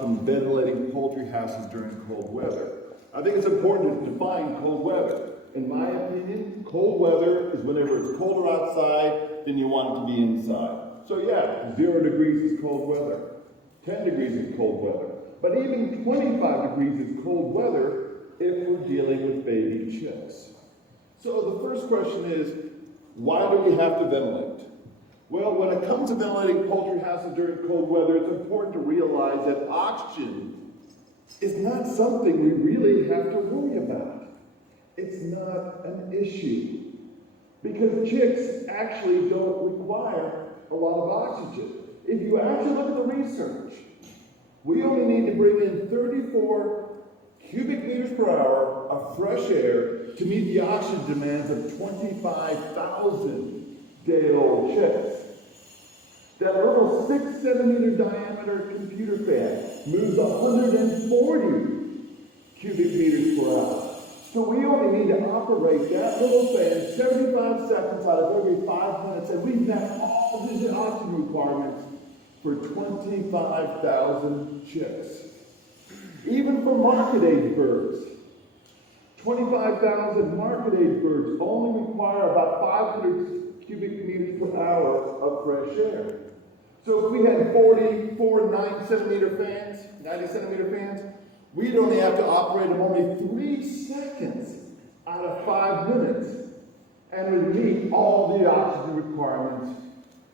From ventilating poultry houses during cold weather. I think it's important to define cold weather. In my opinion, cold weather is whenever it's colder outside than you want it to be inside. So yeah, 0 degrees is cold weather. 10 degrees is cold weather. But even 25 degrees is cold weather if we're dealing with baby chicks. So the first question is, why do we have to ventilate? Well, when it comes to ventilating poultry houses during cold weather, it's important to realize that oxygen is not something we really have to worry about. It's not an issue. Because chicks actually don't require a lot of oxygen. If you actually look at the research, we only need to bring in 34 cubic meters per hour of fresh air to meet the oxygen demands of 25,000 day-old chicks. That little 6 centimeter diameter computer fan moves 140 cubic meters per hour. So we only need to operate that little fan 75 seconds out of every 5 minutes, and we've met all these oxygen requirements for 25,000 chicks. Even for market-age birds, 25,000 market-age birds only require about 500 cubic meters per hour of fresh air. So if we had 44 90 centimeter fans, we'd only have to operate them only 3 seconds out of 5 minutes, and would meet all the oxygen requirements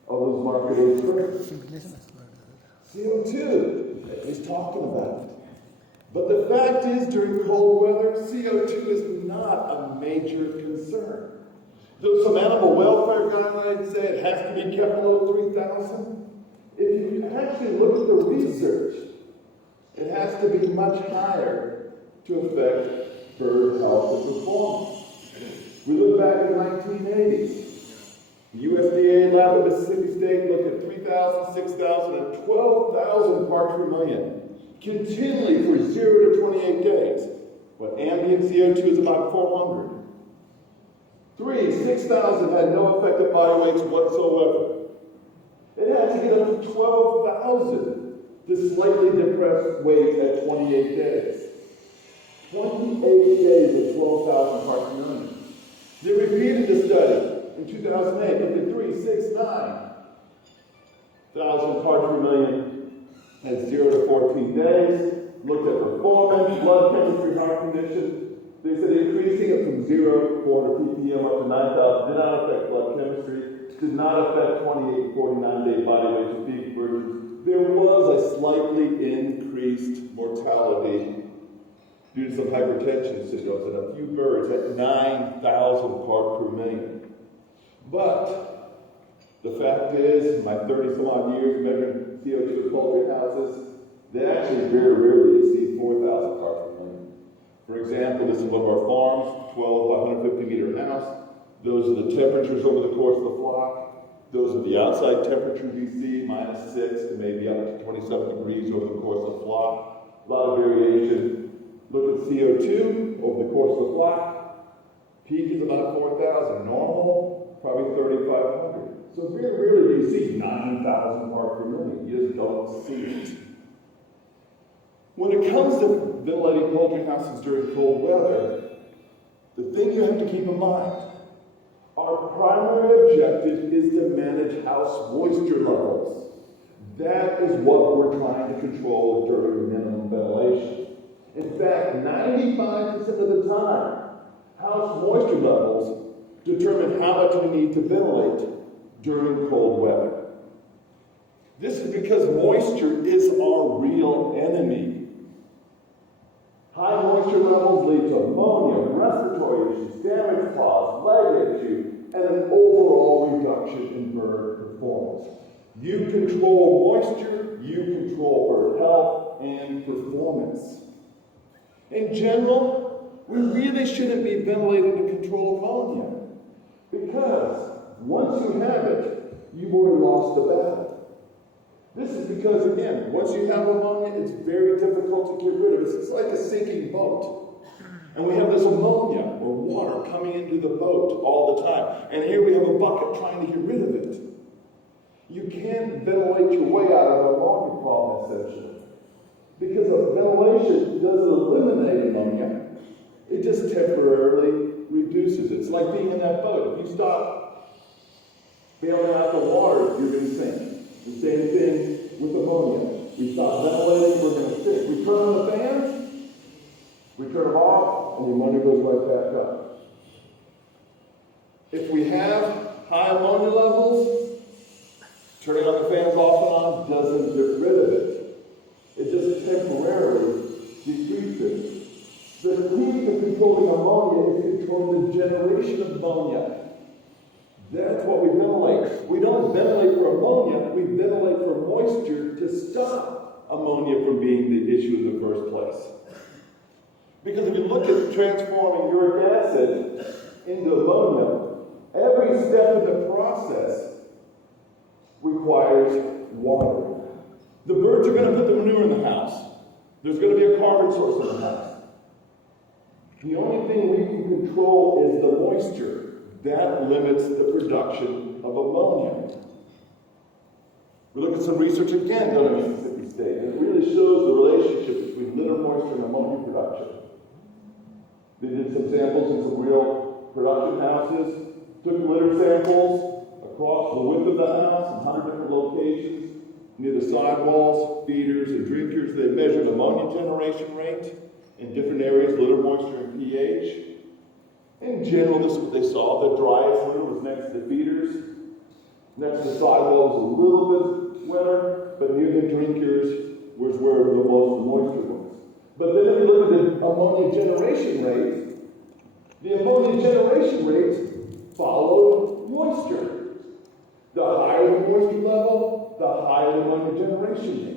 of those market-age birds. CO2, everybody's talking about it. But the fact is, during cold weather, CO2 is not a major concern. Though some animal welfare guidelines say it has to be kept below 3,000, if you actually look at the research, it has to be much higher to affect bird health and performance. We look back in the 1980s. The USDA lab in Mississippi State looked at 3,000, 6,000, and 12,000 parts per million, continually for 0 to 28 days. But ambient CO2 is about 400. 6,000 had no effective body weights whatsoever. It had to get up to 12,000 to slightly depressed weight at 28 days. 28 days of 12,000 parts per million. They repeated the study in 2008, looked at 9,000 parts per million at 0 to 14 days, looked at performance, blood chemistry, heart condition. They said increasing it from 0 to 400 ppm up to 9,000 did not affect blood chemistry, did not affect 28 and 49 day body weight of peak versions. There was a slightly increased mortality due to some hypertension syndromes in a few birds at 9,000 parts per million. But the fact is, my 30-some-odd years measuring CO2 in poultry houses, they actually very rarely exceed 4,000 parts per million. For example, this is one of our farms, 12 by 150 meter house. Those are the temperatures over the course of the flock. Those are the outside temperatures you see, -6 to maybe up to 27 degrees over the course of the flock. A lot of variation. Look at CO2 over the course of the flock. Peak is about 4,000. Normal, probably 3,500. So very rarely do you see 9,000 parts per million. You just don't see it. When it comes to ventilating poultry houses during cold weather, the thing you have to keep in mind, our primary objective is to manage house moisture levels. That is what we're trying to control during minimum ventilation. In fact, 95% of the time, house moisture levels determine how much we need to ventilate during cold weather. This is because moisture is our real enemy. High moisture levels lead to ammonia, respiratory issues, damaged claws, leg issue, and an overall reduction in bird performance. You control moisture, you control bird health and performance. In general, we really shouldn't be ventilating to control ammonia, because once you have it, you've already lost the battle. This is because, again, once you have ammonia, it's very difficult to get rid of it. It's like a sinking boat. And we have this ammonia or water coming into the boat all the time. And here we have a bucket trying to get rid of it. You can't ventilate your way out of an ammonia problem, essentially. ventilation doesn't eliminate ammonia, it just temporarily reduces it. It's like being in that boat. If you stop bailing out the water, you're going to sink. The same thing with ammonia. We stop ventilating, we're going to sink. We turn on the fans, we turn them off, and the ammonia goes right back up. If we have high ammonia levels, turning on the fans off and on doesn't get rid of it. It just temporarily decreases. The key to controlling ammonia is controlling the generation of ammonia. That's what we ventilate. We don't ventilate for ammonia, we ventilate for moisture to stop ammonia from being the issue in the first place. Because if you look at transforming uric acid into ammonia, every step in the process requires water. The birds are going to put the manure in the house. There's going to be a carbon source in the house. The only thing we can control is the moisture. That limits the production of ammonia. We look at some research again done in Mississippi State, and it really shows the relationship between litter moisture and ammonia production. They did some samples in some real production houses, took litter samples across the width of the house in 100 different locations, near the sidewalls, feeders, and drinkers. They measured ammonia generation rate in different areas, litter moisture and pH. In general, this is what they saw. The driest litter was next to the feeders. Next to the sidewall was a little bit wetter, but near the drinkers was where the most moisture was. But then if you look at the ammonia generation rate, the ammonia generation rate followed moisture. The higher the moisture level, the higher the ammonia generation rate.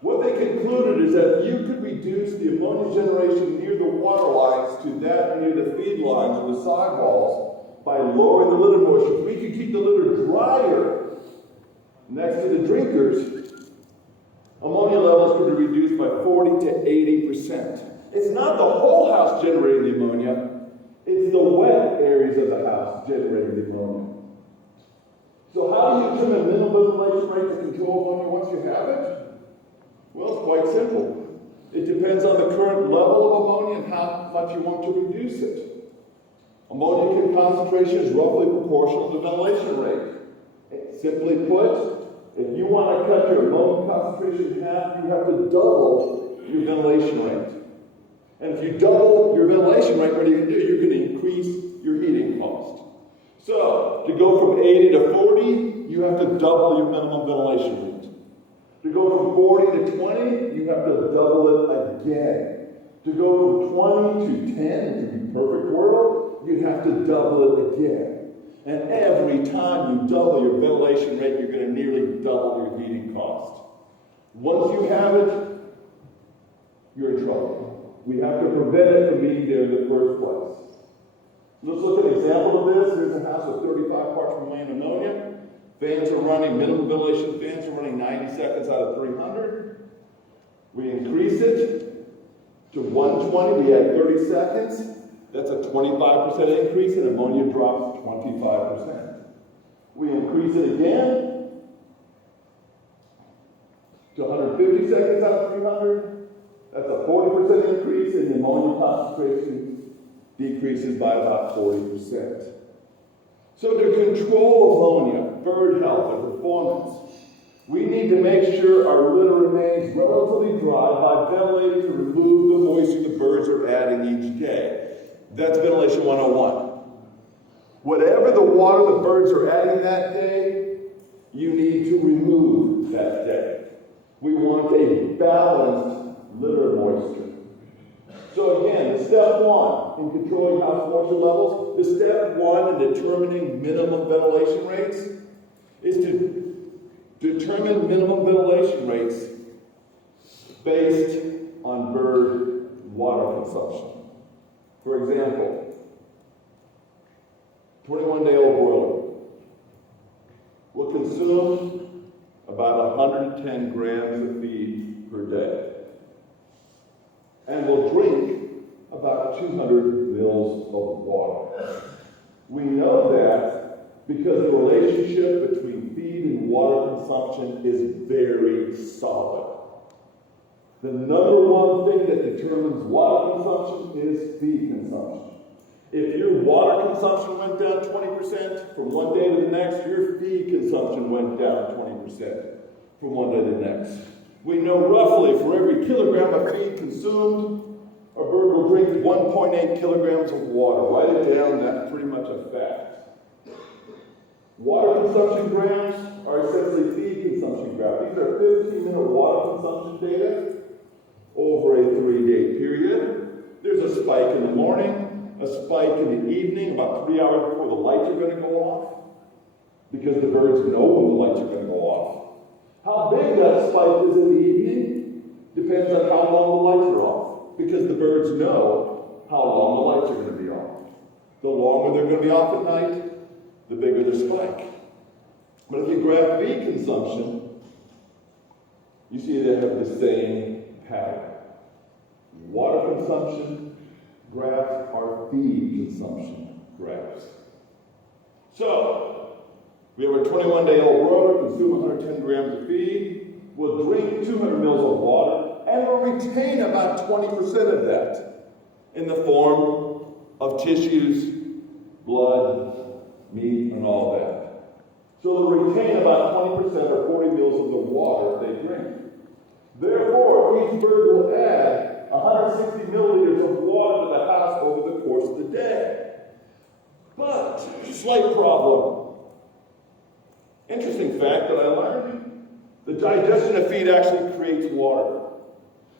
What they concluded is that if you could reduce the ammonia generation near the water lines to that near the feed lines and the sidewalls by lowering the litter moisture, if we could keep the litter drier next to the drinkers, ammonia levels could be reduced by 40 to 80%. It's not the whole house generating the ammonia, it's the wet areas of the house generating the ammonia. So how do you determine minimum ventilation rate to control ammonia once you have it? Well, it's quite simple. It depends on the current level of ammonia and how much you want to reduce it. Ammonia concentration is roughly proportional to ventilation rate. Simply put, if you want to cut your ammonia concentration in half, you have to double your ventilation rate. And if you double your ventilation rate, what are you going to do? You're going to increase your heating cost. So, to go from 80 to 40, you have to double your minimum ventilation rate. To go from 40 to 20, you have to double it again. To go from 20 to 10, in the perfect world, you have to double it again. And every time you double your ventilation rate, you're going to nearly double your heating cost. Once you have it, you're in trouble. We have to prevent it from being there in the first place. Let's look at an example of this. Here's a house with 35 parts per million ammonia. Fans are running, minimum ventilation fans are running 90 seconds out of 300. We increase it to 120, we add 30 seconds. That's a 25% increase, and ammonia drops 25%. We increase it again to 150 seconds out of 300. That's a 40% increase, and the ammonia concentration decreases by about 40%. So to control ammonia, bird health, and performance, we need to make sure our litter remains relatively dry by ventilating to remove the moisture the birds are adding each day. That's ventilation 101. Whatever the water the birds are adding that day, you need to remove that day. We want a balanced litter moisture. So again, the step one in controlling house moisture levels, the step one in determining minimum ventilation rates is to determine minimum ventilation rates based on bird water consumption. For example, 21-day-old broiler will consume about 110 grams of feed per day and will drink about 200 mils of water. We know that because the relationship between feed and water consumption is very solid. The number one thing that determines water consumption is feed consumption. If your water consumption went down 20% from one day to the next, your feed consumption went down 20% from one day to the next. We know roughly for every kilogram of feed consumed, a bird will drink 1.8 kilograms of water. Write it down, that's pretty much a fact. Water consumption graphs are essentially feed consumption graphs. These are 15-minute water consumption data over a 3-day period. There's a spike in the morning, a spike in the evening, about 3 hours before the lights are going to go off, because the birds know when the lights are going to go off. How big that spike is in the evening depends on how long the lights are off, because the birds know how long the lights are going to be off. The longer they're going to be off at night, the bigger the spike. But if you graph feed consumption, you see they have the same pattern. Water consumption graphs are feed consumption graphs. So, we have a 21-day-old broiler, consume 110 grams of feed, will drink 200 mils of water, and will retain about 20% of that in the form of tissues, blood, meat, and all that. So they'll retain about 20% or 40 mils of the water they drink. Therefore, each bird will add 160 milliliters of water to the house over the course of the day. But, slight problem. Interesting fact that I learned, the digestion of feed actually creates water.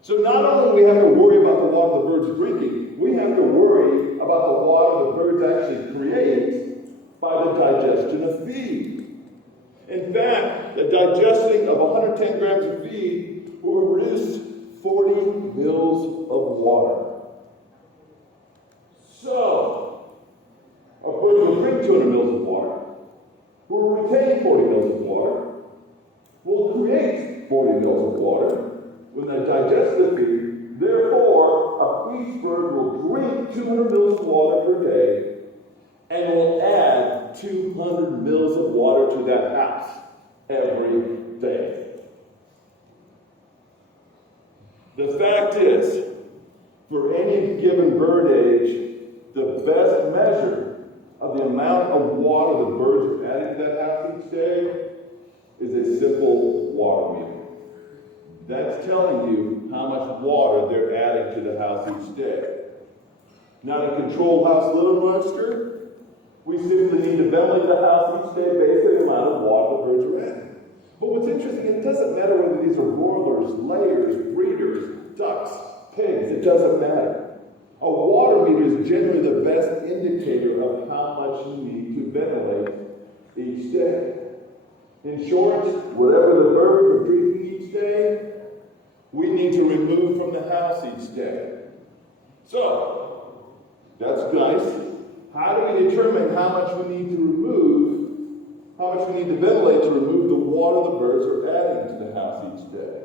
So not only do we have to worry about the water the birds are drinking, we have to worry about the water the birds actually create by the digestion of feed. In fact, the digesting of 110 grams of feed will produce 40 mils of water. So, a bird will drink 200 mils of water, will retain 40 mils of water, will create 40 mils of water when they digest the feed. Therefore, each bird will drink 200 mils of water per day and will add 200 mils of water to that house every day. The fact is, for any given bird age, the best measure of the amount of water the birds are adding to that house each day is a simple water meter. That's telling you how much water they're adding to the house each day. Now, to control house litter moisture, we simply need to ventilate the house each day based on the amount of water the birds are adding. But what's interesting, it doesn't matter whether these are broilers, layers, breeders, ducks, pigs, it doesn't matter. A water meter is generally the best indicator of how much you need to ventilate each day. In short, whatever the birds are drinking each day, we need to remove from the house each day. So, that's nice. How do we determine how much we need to remove, how much we need to ventilate to remove the water the birds are adding to the house each day?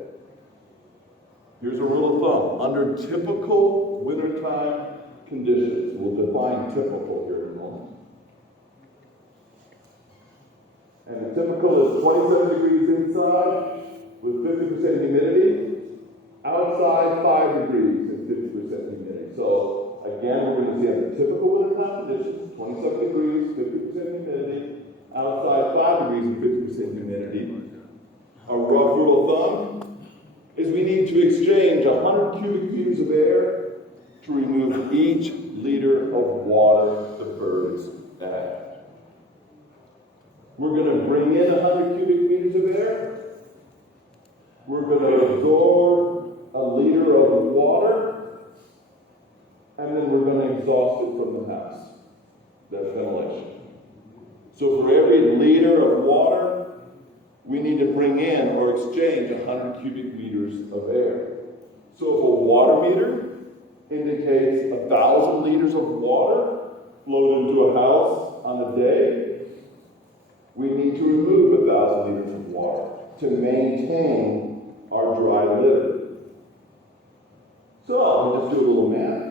Here's a rule of thumb. Under typical wintertime conditions, we'll define typical here in a moment. And typical is 27 degrees inside with 50% humidity. Outside, 5 degrees and 50% humidity. So, again, we're going to see under typical wintertime conditions, 27 degrees, 50% humidity. Outside, 5 degrees and 50% humidity. A rough rule of thumb is we need to exchange 100 cubic meters of air to remove each liter of water the birds add. We're going to bring in 100 cubic meters of air. We're going to absorb a liter of water, and then we're going to exhaust it from the house. That's ventilation. So for every liter of water, we need to bring in or exchange 100 cubic meters of air. So if a water meter indicates 1,000 liters of water flowed into a house on a day, we need to remove 1,000 liters of water to maintain our dry litter. So, we'll just do a little math.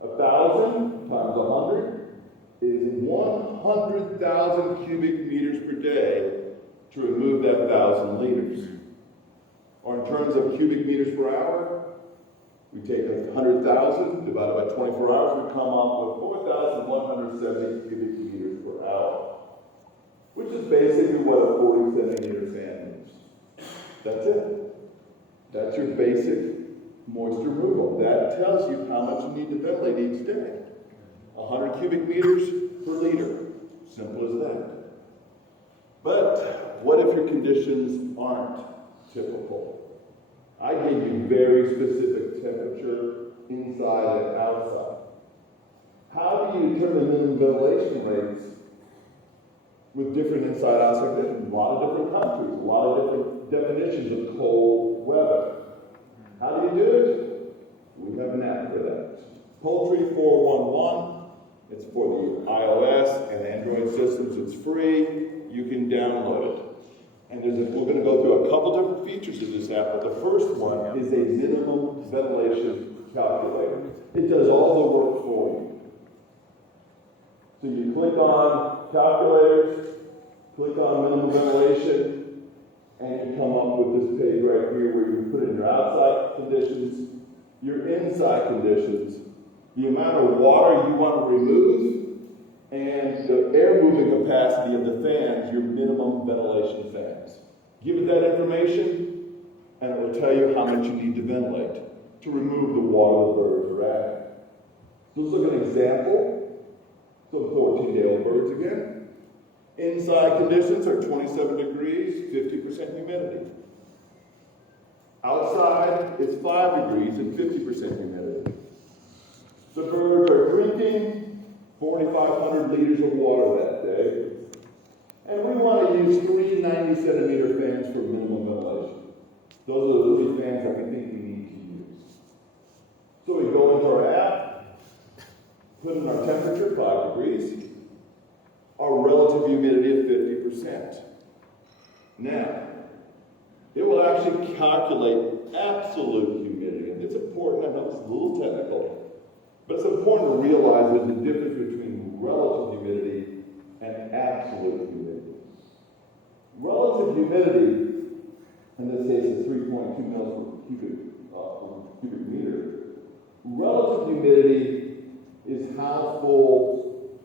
1,000 times 100 is 100,000 cubic meters per day to remove that 1,000 liters. Or in terms of cubic meters per hour, we take 100,000 divided by 24 hours, we come up with 4,170 cubic meters per hour, which is basically what a 40 centimeter fan moves. That's it. That's your basic moisture removal. That tells you how much you need to ventilate each day. 100 cubic meters per liter. Simple as that. But what if your conditions aren't typical? I gave you very specific temperature inside and outside. How do you determine minimum ventilation rates with different inside-outside conditions? A lot of different countries, a lot of different definitions of cold weather. How do you do it? We have an app for that. Poultry 411. It's for the iOS and Android systems. It's free. You can download it. And we're going to go through a couple different features of this app, but the first one is a minimum ventilation calculator. It does all the work for you. So you click on calculators, click on minimum ventilation, and you come up with this page right here where you put in your outside conditions, your inside conditions, the amount of water you want to remove, and the air moving capacity of the fans, your minimum ventilation fans. Give it that information, and it will tell you how much you need to ventilate to remove the water the birds are at. So let's look at an example. So 14-day-old birds again. Inside conditions are 27 degrees, 50% humidity. Outside, it's 5 degrees and 50% humidity. The birds are drinking 4,500 liters of water that day. And we want to use 3 90-centimeter fans for minimum ventilation. Those are the 3 fans that we think we need to use. So we go into our app, put in our temperature, 5 degrees, our relative humidity of 50%. Now, it will actually calculate absolute humidity. And it's important, I know it's a little technical, but it's important to realize there's a difference between relative humidity and absolute humidity. Relative humidity, in this case is 3.2 mils per cubic meter. Relative humidity is how full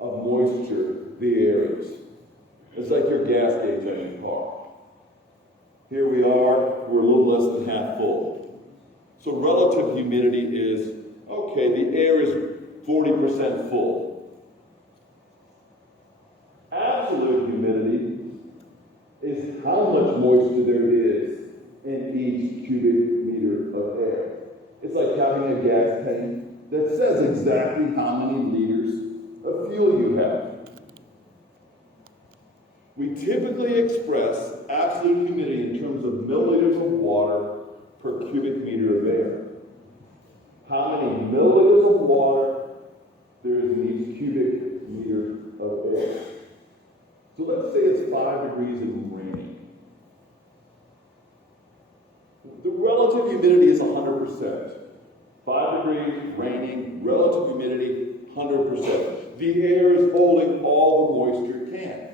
of moisture the air is. It's like your gas gauge on your car. Here we are, we're a little less than half full. So relative humidity is, okay, the air is 40% full. Absolute humidity is how much moisture there is in each cubic meter of air. It's like having a gas tank that says exactly how many liters of fuel you have. We typically express absolute humidity in terms of milliliters of water per cubic meter of air. How many milliliters of water there is in each cubic meter of air. So let's say it's 5 degrees and raining. The relative humidity is 100%. 5 degrees, raining, relative humidity, 100%. The air is holding all the moisture it can.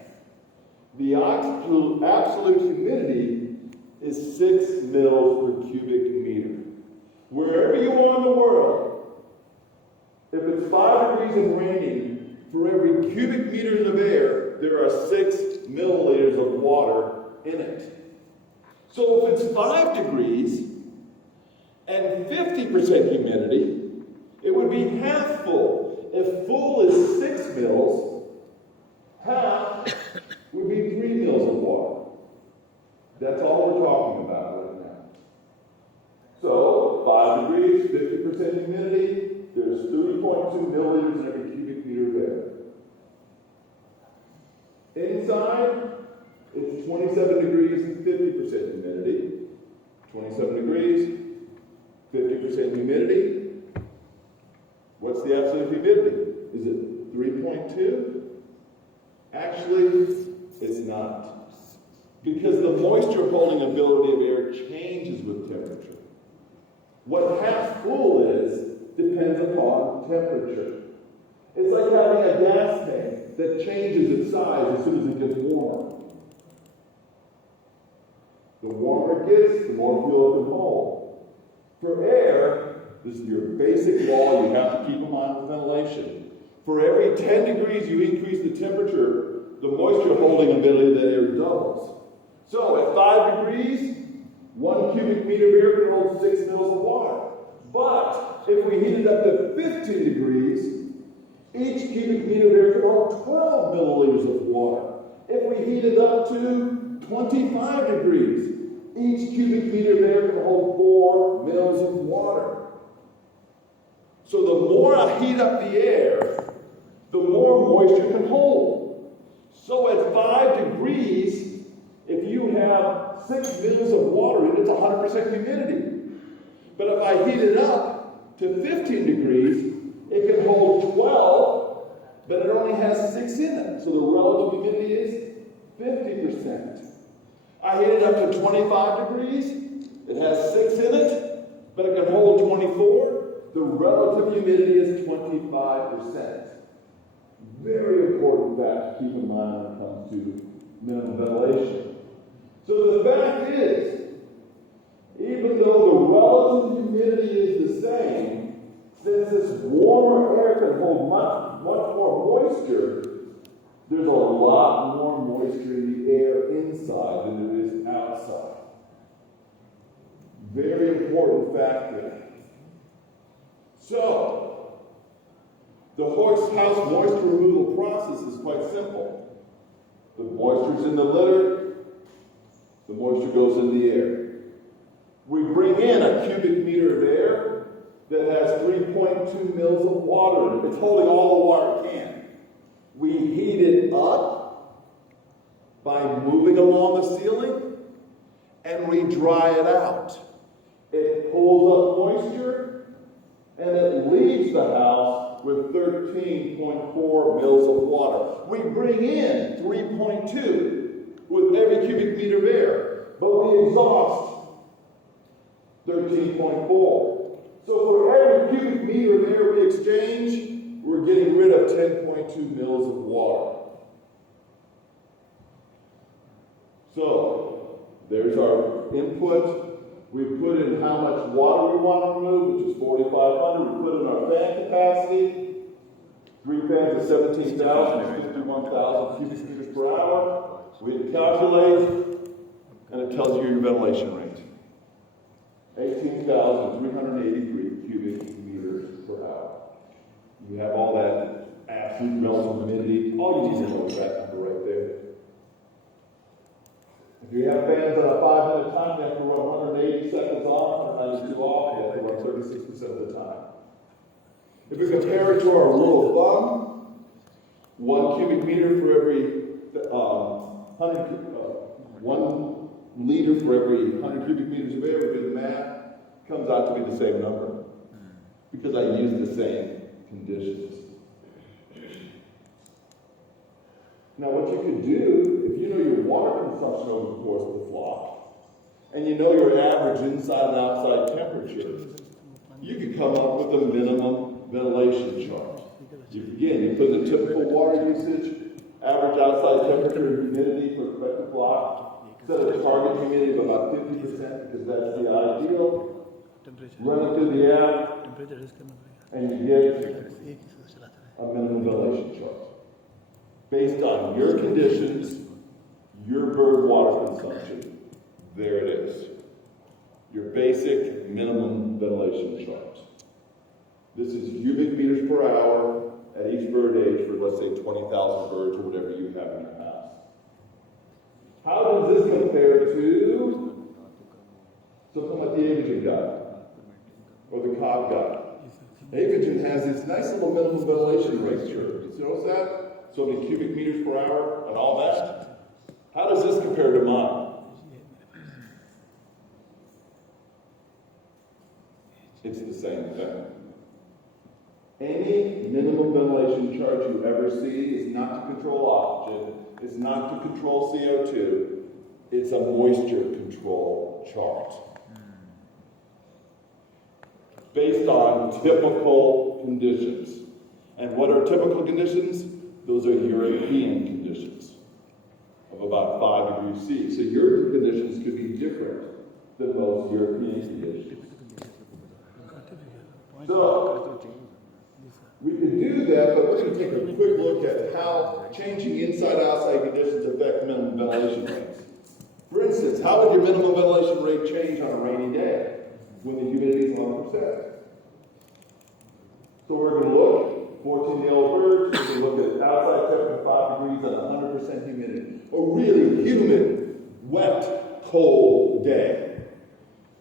The absolute humidity is 6 mils per cubic meter. Wherever you are in the world, if it's 5 degrees and raining, for every cubic meter of air, there are 6 milliliters of water in it. So if it's 5 degrees and 50% humidity, it would be half full. If full is 6 mils, half would be 3 mils of water. That's all we're talking about right now. So 5 degrees, 50% humidity, there's 30.2 milliliters in every cubic meter of air. Inside, it's 27 degrees and 50% humidity. 27 degrees, 50% humidity. What's the absolute humidity? Is it 3.2? Actually, it's not. Because the moisture holding ability of air changes with temperature. What half full is depends upon temperature. It's like having a gas tank that changes its size as soon as it gets warmer. The warmer it gets, the more fuel it can hold. For air, this is your basic law you have to keep in mind with ventilation. For every 10 degrees you increase the temperature, the moisture holding ability of the air doubles. So at 5 degrees, 1 cubic meter of air can hold 6 mils of water. But if we heat it up to 15 degrees, each cubic meter of air can hold 12 milliliters of water. If we heat it up to 25 degrees, each cubic meter of air can hold 4 mils of water. So the more I heat up the air, the more moisture can hold. So at 5 degrees, if you have 6 mils of water in it, it's 100% humidity. But if I heat it up to 15 degrees, it can hold 12, but it only has 6 in it. So the relative humidity is 50%. I heat it up to 25 degrees, it has 6 in it, but it can hold 24. The relative humidity is 25%. Very important fact to keep in mind when it comes to minimum ventilation. So the fact is, even though the relative humidity is the same, since this warmer air can hold much more moisture, there's a lot more moisture in the air inside than there is outside. Very important fact there. So, the house moisture removal process is quite simple. The moisture's in the litter, the moisture goes in the air. We bring in a cubic meter of air that has 3.2 mils of water in it. It's holding all the water it can. We heat it up by moving along the ceiling, and we dry it out. It pulls up moisture, and it leaves the house with 13.4 mils of water. We bring in 3.2 with every cubic meter of air, but we exhaust 13.4. So for every cubic meter of air we exchange, we're getting rid of 10.2 mils of water. So there's our input. We put in how much water we want to remove, which is 4,500. We put in our fan capacity. 3 fans is 17,000, 51,000 cubic meters per hour. We calculate, and it tells you your ventilation rate. 18,383 cubic meters per hour. You have all that absolute relative humidity. All you need to know is that number right there. If you have fans at a 5-minute time, they have to run 180 seconds on, 192 off, they have to run 36% of the time. If we compare it to our rule of thumb, 1 cubic meter for every 1 liter for every 100 cubic meters of air, we do the math, comes out to be the same number because I use the same conditions. Now what you could do, if you know your water consumption over the course of the flock, and you know your average inside and outside temperature, you could come up with a minimum ventilation chart. You put the typical water usage, average outside temperature and humidity for a respective flock, set a target humidity of about 50% because that's the ideal. Run it through the app, and you get a minimum ventilation chart. Based on your conditions, your bird water consumption, there it is. Your basic minimum ventilation chart. This is cubic meters per hour at each bird age for, let's say, 20,000 birds or whatever you have in your house. How does this compare to something like the Avigen guide or the Cobb guide? Avigen has this nice little minimum ventilation rate chart. You notice that? So many cubic meters per hour and all that. How does this compare to mine? It's the same thing. Any minimum ventilation chart you ever see is not to control oxygen, it's not to control CO2, it's a moisture control chart. Based on typical conditions. And what are typical conditions? Those are European conditions of about about 5 degrees C. So your conditions could be different than most European conditions. So we can do that, but we're going to take a quick look at how changing inside-outside conditions affect minimum ventilation rates. For instance, how would your minimum ventilation rate change on a rainy day when the humidity is 100%? So we're going to look, 14 yellow birds, we're going to look at outside temperature 5 degrees and 100% humidity. A really humid, wet, cold day.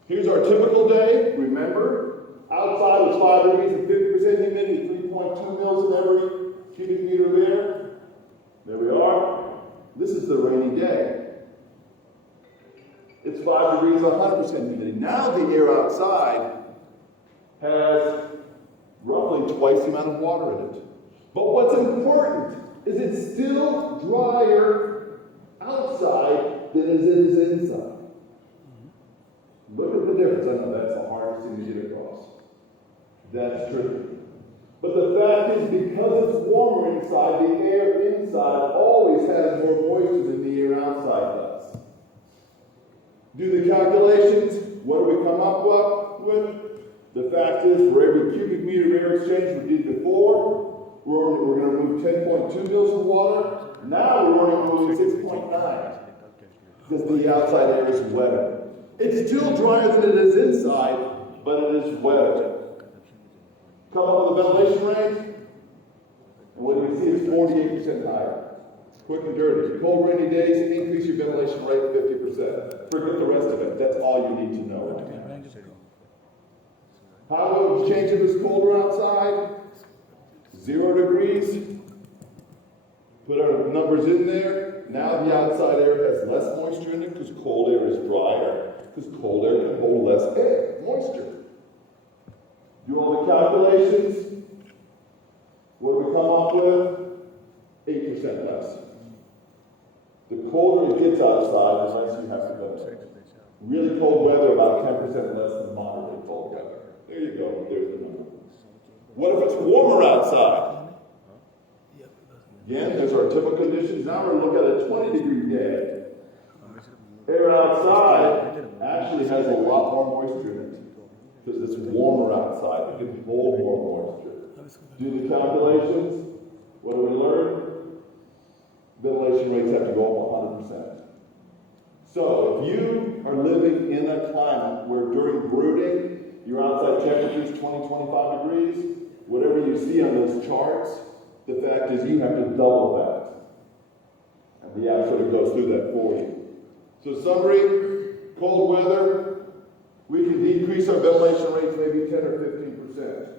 Here's our typical day. Remember, outside was 5 degrees and 50% humidity, 3.2 mils in every cubic meter of air. There we are. This is the rainy day. It's 5 degrees, 100% humidity. Now the air outside has roughly twice the amount of water in it. But what's important is it's still drier outside than it is inside. Look at the difference. I know that's the hardest thing to get across. That's true. But the fact is, because it's warmer inside, the air inside always has more moisture than the air outside does. Do the calculations. What do we come up with? The fact is, for every cubic meter of air exchange we did before, we're going to remove 10.2 mils of water. Now we're only removing 6.9 because the outside air is wetter. It's still drier than it is inside, but it is wetter. Come up with a ventilation rate, and what do we see? It's 48% higher. Quick and dirty. Cold, rainy days, increase your ventilation rate 50%. Forget the rest of it. That's all you need to know. How will it change if it's colder outside? 0 degrees. Put our numbers in there. Now the outside air has less moisture in it because cold air is drier. Because cold air can hold less moisture. Do all the calculations. What do we come up with? 8% less. The colder it gets outside, the less you have to ventilate. Really cold weather, about 10% less than moderately cold weather. There you go. There's the number. What if it's warmer outside? Again, there's our typical conditions. Now we're going to look at a 20-degree day. Air outside actually has a lot more moisture in it because it's warmer outside. It can hold more moisture. Do the calculations. What do we learn? Ventilation rates have to go up 100%. So if you are living in a climate where during brooding, your outside temperature is 20, 25 degrees, whatever you see on those charts, the fact is you have to double that. And the app sort of goes through that for you. So summary, cold weather, we can decrease our ventilation rates maybe 10 or 15%.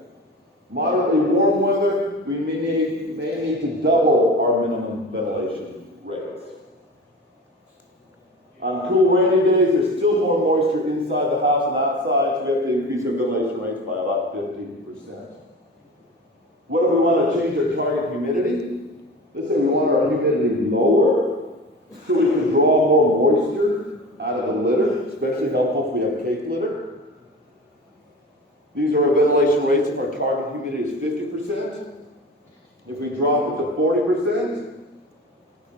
Moderately warm weather, we may need to double our minimum ventilation rates. On cool rainy days, there's still more moisture inside the house and outside, so we have to increase our ventilation rates by about 15%. What if we want to change our target humidity? Let's say we want our humidity lower, so we can draw more moisture out of the litter, especially helpful if we have cake litter. These are our ventilation rates if our target humidity is 50%. If we drop it to 40%,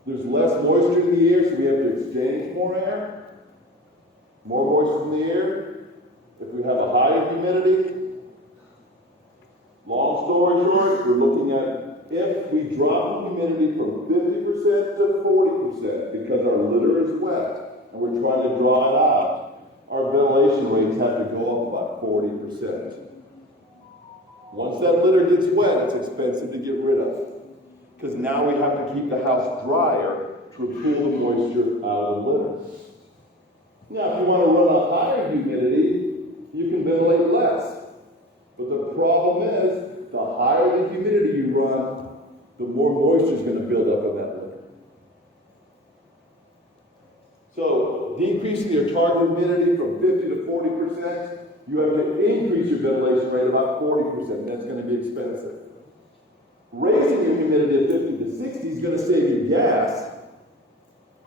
there's less moisture in the air, so we have to exchange more air. More moisture in the air. If we have a higher humidity, long story short, we're looking at if we drop the humidity from 50% to 40% because our litter is wet and we're trying to draw it out, our ventilation rates have to go up about 40%. Once that litter gets wet, it's expensive to get rid of because now we have to keep the house drier to pull the moisture out of the litter. Now, if you want to run a higher humidity, you can ventilate less. But the problem is, the higher the humidity you run, the more moisture is going to build up in that litter. So, decreasing your target humidity from 50 to 40%, you have to increase your ventilation rate about 40%. That's going to be expensive. Raising your humidity to 50 to 60 is going to save you gas,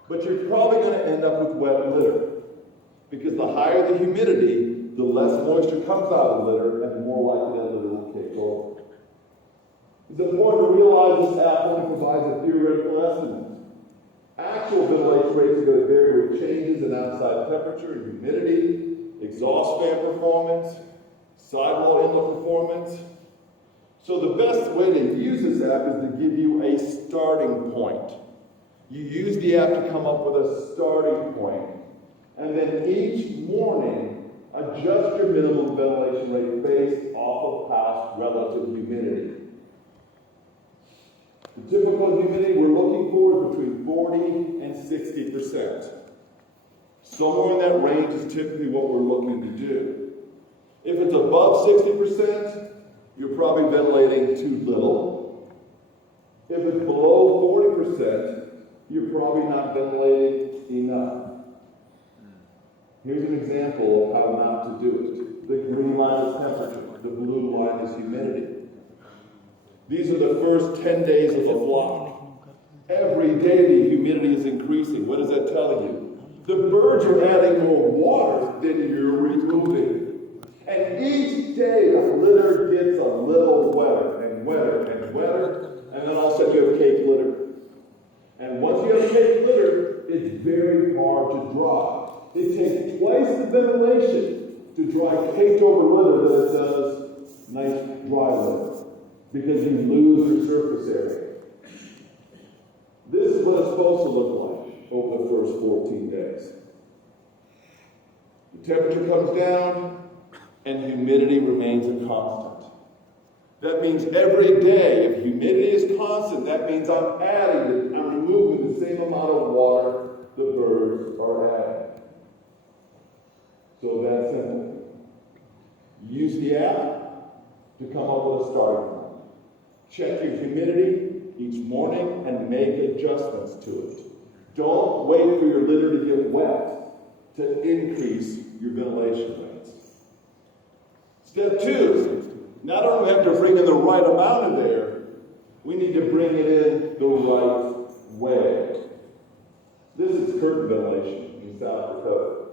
but you're probably going to end up with wet litter. Because the higher the humidity, the less moisture comes out of the litter, and the more likely that litter will cake over. It's important to realize this app only provides a theoretical estimate. Actual ventilation rates are going to vary with changes in outside temperature and humidity, exhaust fan performance, sidewall inlet performance. So the best way to use this app is to give you a starting point. You use the app to come up with a starting point. And then each morning, adjust your minimum ventilation rate based off of past relative humidity. The typical humidity we're looking for is between 40 and 60%. Somewhere in that range is typically what we're looking to do. If it's above 60%, you're probably ventilating too little. If it's below 40%, you're probably not ventilating enough. Here's an example of how not to do it. The green line is temperature. The blue line is humidity. These are the first 10 days of the flock. Every day the humidity is increasing. What is that telling you? The birds are adding more water than you're removing. And each day the litter gets a little wetter and wetter and wetter, and then all of a sudden you have cake litter. And once you have cake litter, it's very hard to dry. It takes twice the ventilation to dry caked over litter than it does nice dry litter, because you lose your surface area. This is what it's supposed to look like over the first 14 days. The temperature comes down and humidity remains a constant. That means every day, if humidity is constant, that means I'm removing the same amount of water the birds are adding. So that's simple. Use the app to come up with a starting point. Check your humidity each morning and make adjustments to it. Don't wait for your litter to get wet to increase your ventilation rates. Step 2, not only have to bring in the right amount of air, we need to bring it in the right way. This is curtain ventilation in South Dakota.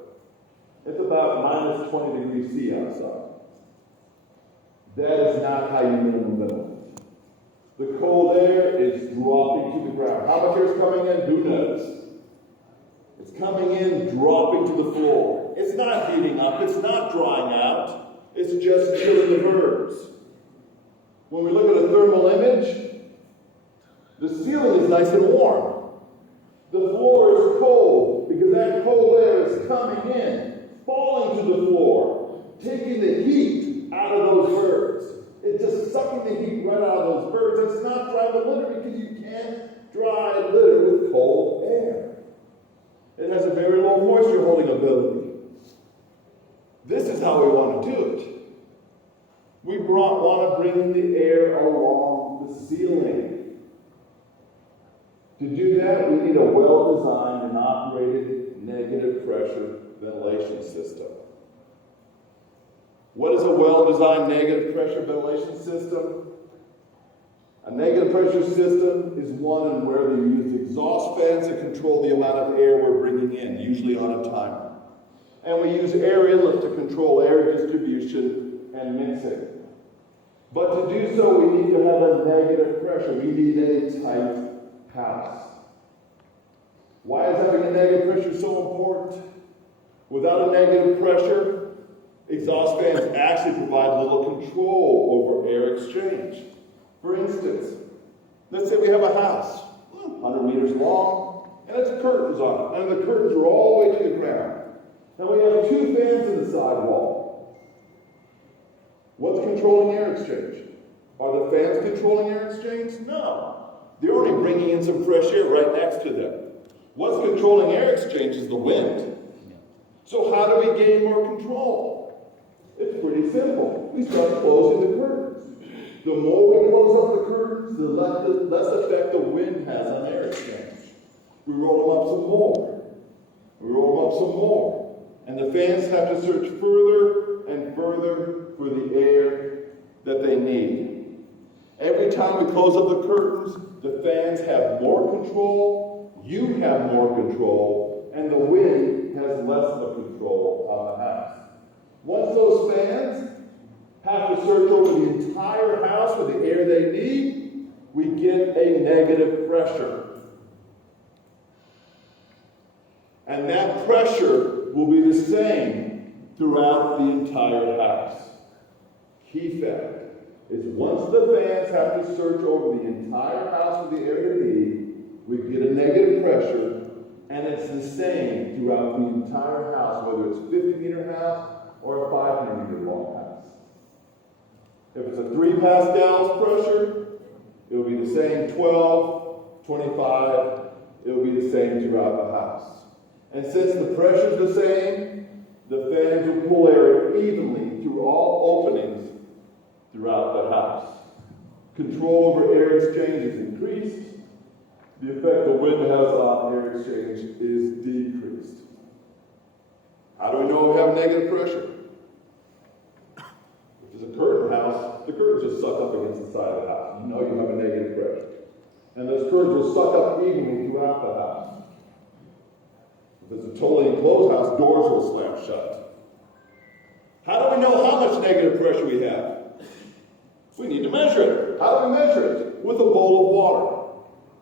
It's about minus 20 degrees C outside. That is not how you minimum ventilate. The cold air is dropping to the ground. How much air is coming in? Who knows? It's coming in, dropping to the floor. It's not heating up. It's not drying out. It's just chilling the birds. When we look at a thermal image, the ceiling is nice and warm. The floor is cold because that cold air is coming in, falling to the floor, taking the heat out of those birds. It's just sucking the heat right out of those birds. It's not drying the litter because you can't dry litter with cold air. It has a very low moisture holding ability. This is how we want to do it. We want to bring the air along the ceiling. To do that, we need a well-designed and operated negative pressure ventilation system. What is a well-designed negative pressure ventilation system? A negative pressure system is one where they use exhaust fans to control the amount of air we're bringing in, usually on a timer. And we use air inlet to control air distribution and mixing. But to do so, we need to have a negative pressure. We need a tight house. Why is having a negative pressure so important? Without a negative pressure, exhaust fans actually provide little control over air exchange. For instance, let's say we have a house, 100 meters long, and it's curtains on it, and the curtains are all the way to the ground. And we have 2 fans in the sidewall. What's controlling air exchange? Are the fans controlling air exchange? No. They're only bringing in some fresh air right next to them. What's controlling air exchange is the wind. So how do we gain more control? It's pretty simple. We start closing the curtains. The more we close up the curtains, the less effect the wind has on air exchange. We roll them up some more. We roll them up some more. And the fans have to search further and further for the air that they need. Every time we close up the curtains, the fans have more control, you have more control, and the wind has less of control on the house. Once those fans have to search over the entire house for the air they need, we get a negative pressure. net pressure will be the same throughout the entire house. Key fact is once the fans have to search over the entire house for the air to be, we get a negative pressure, and it's the same throughout the entire house, whether it's a 50-meter house or a 500-meter long house. If it's a 3 pascals pressure, it will be the same 12, 25, it will be the same throughout the house. And since the pressure is the same, the fans will pull air evenly through all openings throughout the house. Control over air exchange is increased. The effect the wind has on air exchange is decreased. How do we know we have negative pressure? If it's a curtain house, the curtains just suck up against the side of the house. You know you have a negative pressure. And those curtains will suck up evenly throughout the house. If it's a totally enclosed house, doors will slam shut. How do we know how much negative pressure we have? We need to measure it. How do we measure it? With a bowl of water.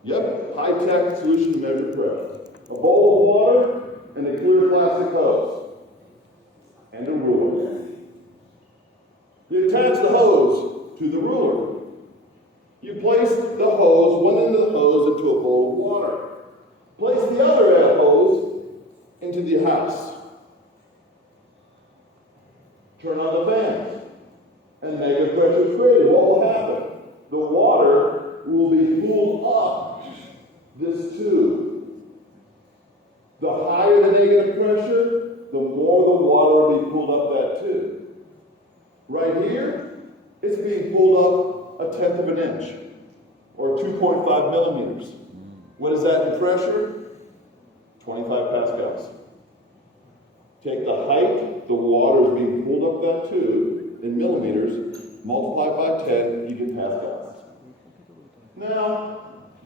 Yep, high-tech solution to measure pressure. A bowl of water and a clear plastic hose. And a ruler. You attach the hose to the ruler. You place the hose, one end of the hose, into a bowl of water. Place the other end of the hose into the house. Turn on the fan. And negative pressure is created. What will happen? The water will be pulled up this tube. The higher the negative pressure, the more the water will be pulled up that tube. Right here, it's being pulled up 1/10 of an inch, or 2.5 millimeters. What is that in pressure? 25 pascals. Take the height the water is being pulled up that tube in millimeters, multiply by 10, you get pascals. Now,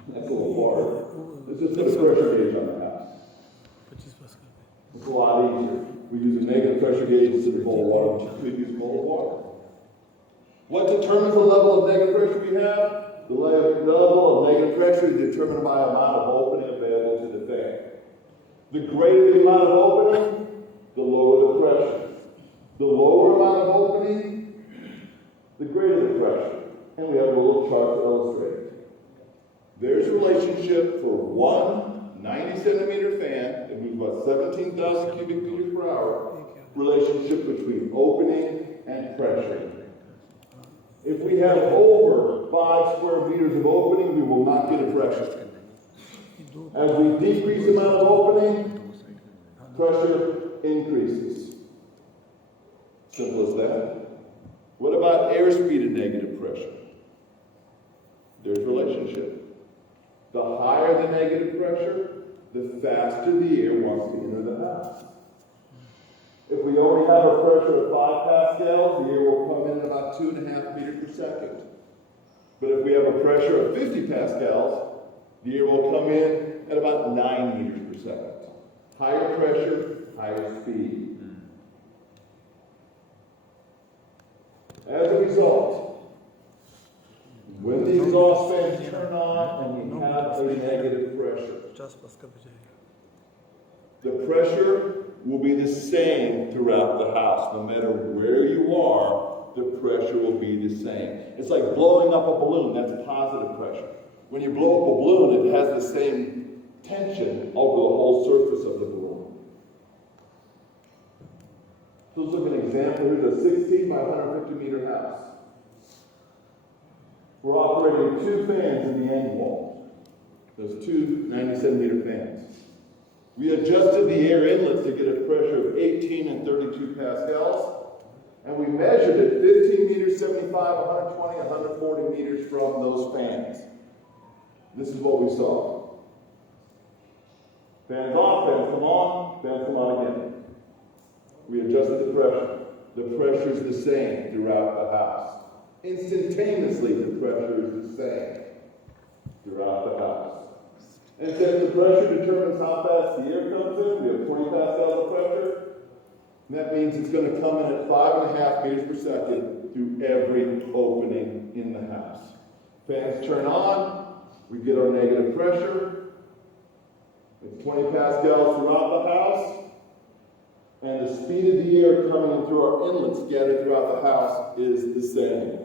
that's a little hard. Let's just put a pressure gauge on the house. It's a lot easier. We use a negative pressure gauge instead of a bowl of water, which could use a bowl of water. What determines the level of negative pressure we have? The level of negative pressure is determined by the amount of opening available to the fan. The greater the amount of opening, the lower the pressure. The lower amount of opening, the greater the pressure. And we have a little chart to illustrate. There's a relationship for one 90-centimeter fan, it moves about 17,000 cubic meters per hour, relationship between opening and pressure. If we have over 5 square meters of opening, we will not get a pressure. As we decrease the amount of opening, pressure increases. Simple as that. What about airspeed and negative pressure? There's a relationship. The higher the negative pressure, the faster the air wants to enter the house. If we only have a pressure of 5 pascals, the air will come in at about 2.5 meters per second. But if we have a pressure of 50 pascals, the air will come in at about 9 meters per second. Higher pressure, higher speed. As a result, when the exhaust fans turn on and we have a negative pressure, the pressure will be the same throughout the house. No matter where you are, the pressure will be the same. It's like blowing up a balloon. That's positive pressure. When you blow up a balloon, it has the same tension over the whole surface of the balloon. So let's look at an example. Here's a 16 by 150 meter house. We're operating 2 fans in the end wall. Those 2 90-centimeter fans. We adjusted the air inlets to get a pressure of 18 and 32 pascals. And we measured it 15 meters, 75, 120, 140 meters from those fans. This is what we saw. Fans off, fans come on, fans come on again. We adjusted the pressure. The pressure is the same throughout the house. Instantaneously, the pressure is the same throughout the house. And since the pressure determines how fast the air comes in, we have 20 pascals of pressure. And that means it's going to come in at 5.5 meters per second through every opening in the house. Fans turn on, we get our negative pressure. It's 20 pascals throughout the house. and the speed of the air coming in through our inlets scattered throughout the house is the same.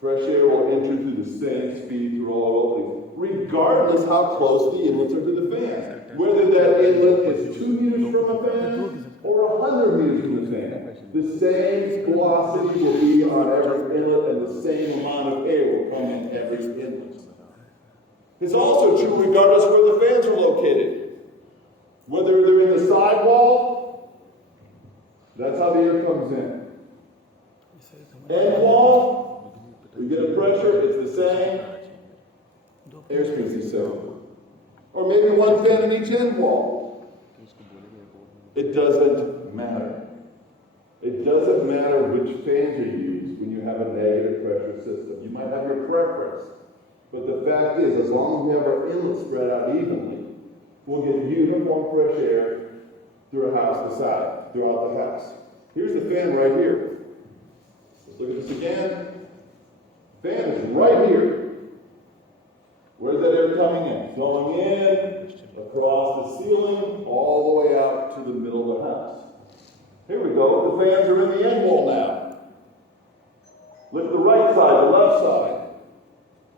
Fresh air will enter through the same speed through all openings, regardless how close the inlets are to the fan. Whether that inlet is 2 meters from a fan or 100 meters from the fan, the same velocity will be on every inlet and the same amount of air will come in every inlet. It's also true regardless of where the fans are located. Whether they're in the sidewall, that's how the air comes in. End wall, we get a pressure, it's the same. Airspeed's the same. Or maybe one fan in each end wall. It doesn't matter. It doesn't matter which fans are used when you have a negative pressure system. You might have your preference. But the fact is, as long as we have our inlets spread out evenly, we'll get uniform fresh air throughout the house. Here's the fan right here. Let's look at this again. Fan is right here. Where's that air coming in? Flowing in, across the ceiling, all the way out to the middle of the house. Here we go. The fans are in the end wall now. Look at the right side, the left side.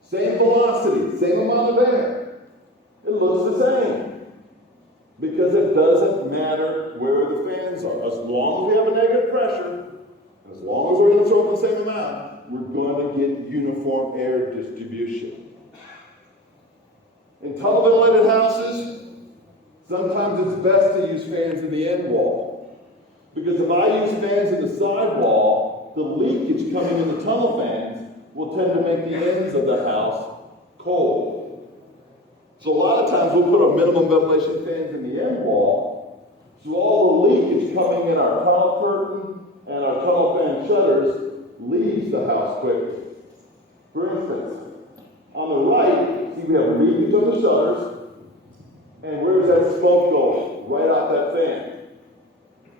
Same velocity, same amount of air. It looks the same. Because it doesn't matter where the fans are. As long as we have a negative pressure, as long as we're in the same amount, we're going to get uniform air distribution. In tunnel ventilated houses, sometimes it's best to use fans in the end wall. Because if I use fans in the side wall, the leakage coming in the tunnel fans will tend to make the ends of the house cold. So a lot of times we'll put our minimum ventilation fans in the end wall, so all the leakage coming in our tunnel curtain and our tunnel fan shutters leaves the house quickly. For instance, on the right, see we have leakage on the shutters, and where's that smoke going? Right out that fan.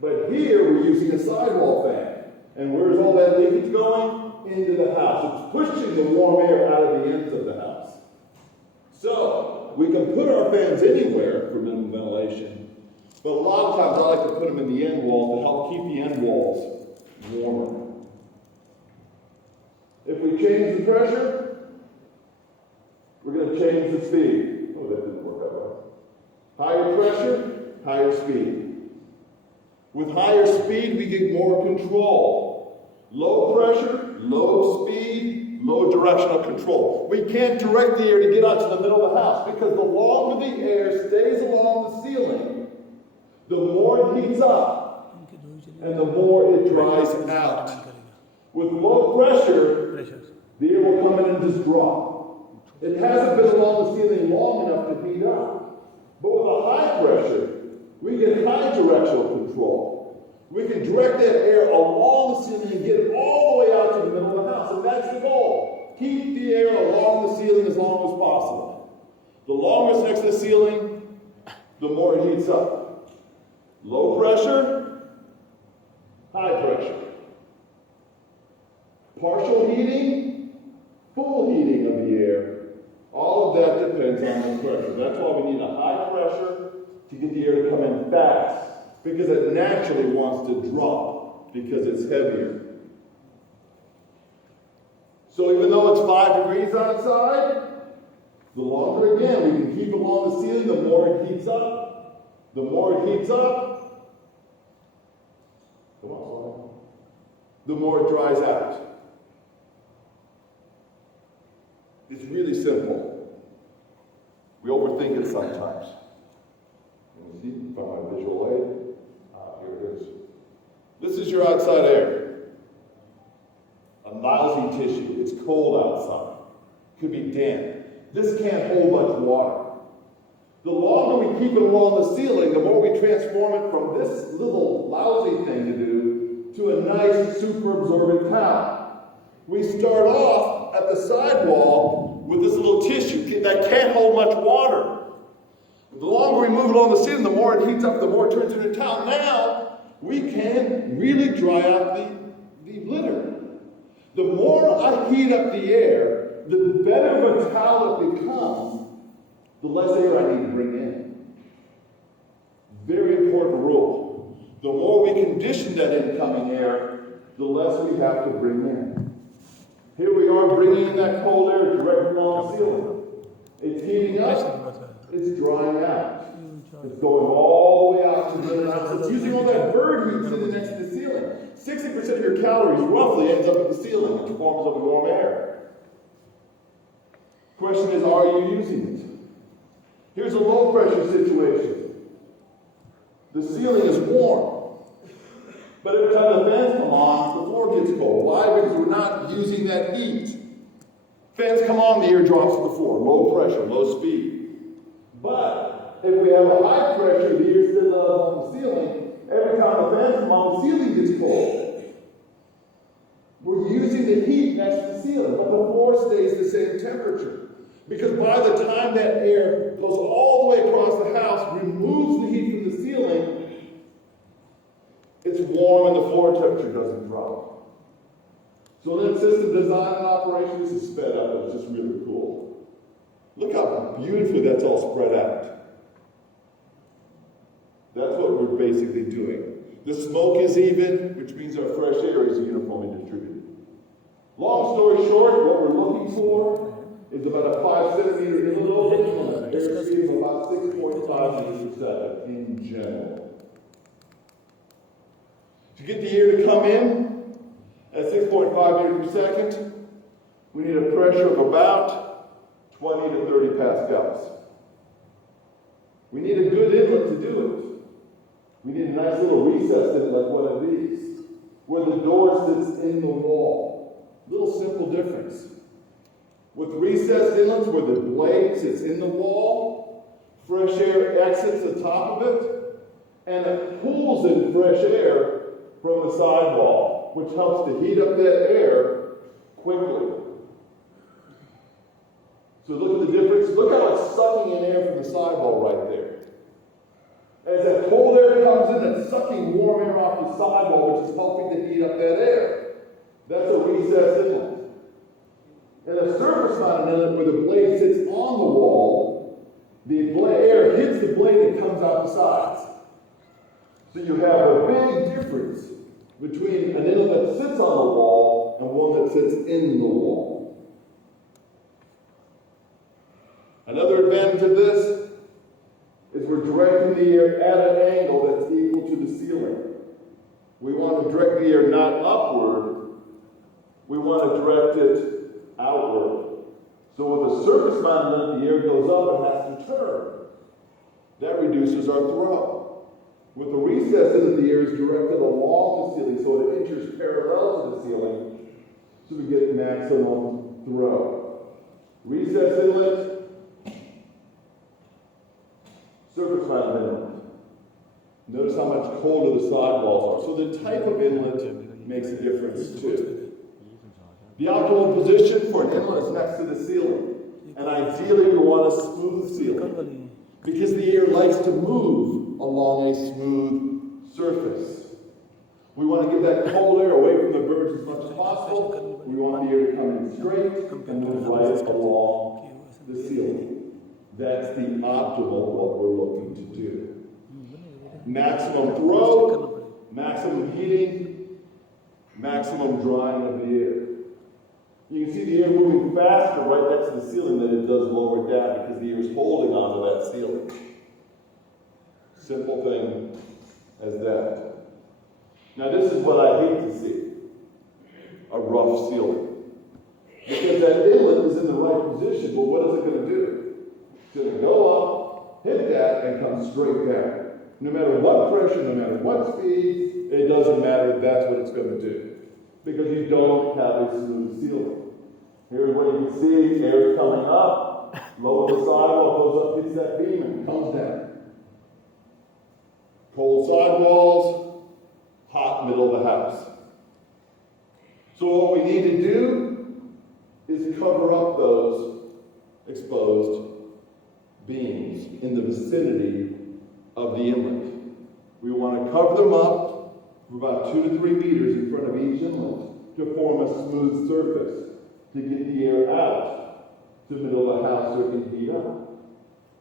But here we're using a sidewall fan, and where's all that leakage going? Into the house. It's pushing the warm air out of the ends of the house. So, we can put our fans anywhere for minimum ventilation, but a lot of times I like to put them in the end wall to help keep the end walls warmer. If we change the pressure, we're going to change the speed. Oh, that didn't work that well. Higher pressure, higher speed. With higher speed, we get more control. Low pressure, low speed, low directional control. We can't direct the air to get out to the middle of the house because the longer the air stays along the ceiling, the more it heats up and the more it dries out. With low pressure, the air will come in and just drop. It hasn't been along the ceiling long enough to heat up. But with a high pressure, we get high directional control. We can direct that air along the ceiling and get it all the way out to the middle of the house. And that's the goal. Keep the air along the ceiling as long as possible. The longer it's next to the ceiling, the more it heats up. Low pressure, high pressure. Partial heating, full heating of the air. All of that depends on the pressure. That's why we need a high pressure to get the air to come in fast. Because it naturally wants to drop because it's heavier. So even though it's 5 degrees outside, the longer again we can keep along the ceiling, the more it heats up. The more it heats up, come on, the more it dries out. It's really simple. We overthink it sometimes. Let me see, find my visual aid. Here it is. This is your outside air. A lousy tissue. It's cold outside. Could be damp. This can't hold much water. The longer we keep it along the ceiling, the more we transform it from this little lousy thing to do to a nice super absorbent towel. We start off at the sidewall with this little tissue that can't hold much water. The longer we move along the ceiling, the more it heats up, the more it turns into a towel. Now, we can really dry out the litter. The more I heat up the air, the better of a towel it becomes, the less air I need to bring in. Very important rule. The more we condition that incoming air, the less we have to bring in. Here we are bringing in that cold air directly on the ceiling. It's heating up, it's drying out. It's going all the way out to the house. It's using all that bird heat sitting next to the ceiling. 60% of your calories roughly ends up at the ceiling in the forms of warm air. Question is, are you using it? Here's a low pressure situation. The ceiling is warm. But every time the fans come on, the floor gets cold. Why? Because we're not using that heat. Fans come on, the air drops to the floor. Low pressure, low speed. But if we have a high pressure, the air still on the ceiling. Every time the fans come on, the ceiling gets cold. We're using the heat next to the ceiling, but the floor stays the same temperature. Because by the time that air goes all the way across the house, removes the heat from the ceiling, it's warm and the floor temperature doesn't drop. So that system design and operation, this is sped up. It's just really cool. Look how beautifully that's all spread out. That's what we're basically doing. The smoke is even, which means our fresh air is uniformly distributed. Long story short, what we're looking for is about a 5 centimeter inlet opening and an airspeed of about 6.5 meters per second in general. To get the air to come in at 6.5 meters per second, we need a pressure of about 20 to 30 pascals. We need a good inlet to do it. We need a nice little recess in it like one of these, where the door sits in the wall. Little simple difference. With recessed inlets where the blade sits in the wall, fresh air exits the top of it, and it pulls in fresh air from the sidewall, which helps to heat up that air quickly. So look at the difference. Look how it's sucking in air from the sidewall right there. As that cold air comes in, it's sucking warm air off the sidewall, which is helping to heat up that air. That's a recessed inlet. And a surface mounted inlet where the blade sits on the wall, the air hits the blade and comes out the sides. So you have a big difference between an inlet that sits on the wall and one that sits in the wall. Another advantage of this is we're directing the air at an angle that's equal to the ceiling. We want to direct the air not upward, we want to direct it outward. So with a surface mounted inlet, the air goes up and has to turn. That reduces our throw. With the recessed inlet, the air is directed along the ceiling so it enters parallel to the ceiling so we get maximum throw. Recessed inlet, surface mounted inlet. Notice how much colder the sidewalls are. So the type of inlet makes a difference too. The optimal position for an inlet is next to the ceiling. And ideally we want a smooth ceiling because the air likes to move along a smooth surface. We want to get that cold air away from the birds as much as possible. We want the air to come in straight and move right along the ceiling. That's the optimal what we're looking to do. Maximum throw, maximum heating, maximum drying of the air. You can see the air moving faster right next to the ceiling than it does lower down because the air is holding onto that ceiling. Simple thing as that. Now this is what I hate to see. A rough ceiling. Because that inlet is in the right position, but what is it going to do? It's going to go up, hit that, and come straight down. No matter what pressure, no matter what speed, it doesn't matter, that's what it's going to do. Because you don't have a smooth ceiling. Here's what you can see, air coming up, lower the sidewall, goes up, hits that beam, and comes down. Cold sidewalls, hot middle of the house. So what we need to do is cover up those exposed beams in the vicinity of the inlet. We want to cover them up for about 2 to 3 meters in front of each inlet to form a smooth surface to get the air out to the middle of the house so it can heat up.